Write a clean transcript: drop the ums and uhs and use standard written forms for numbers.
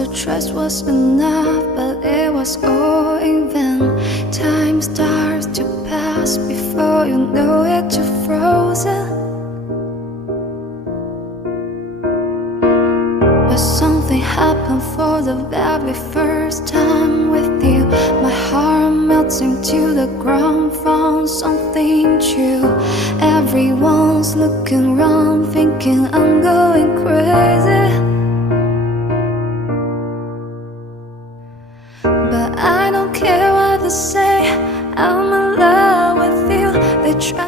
the trust was enough, but it was all in vain. Time starts to pass before you know it, you're frozen. But something happened for the very first time with you. My heart melts into the ground, found something true. Everyone's looking around, thinking I'm going crazy. But I don't care what they say, I'm in love with you. They try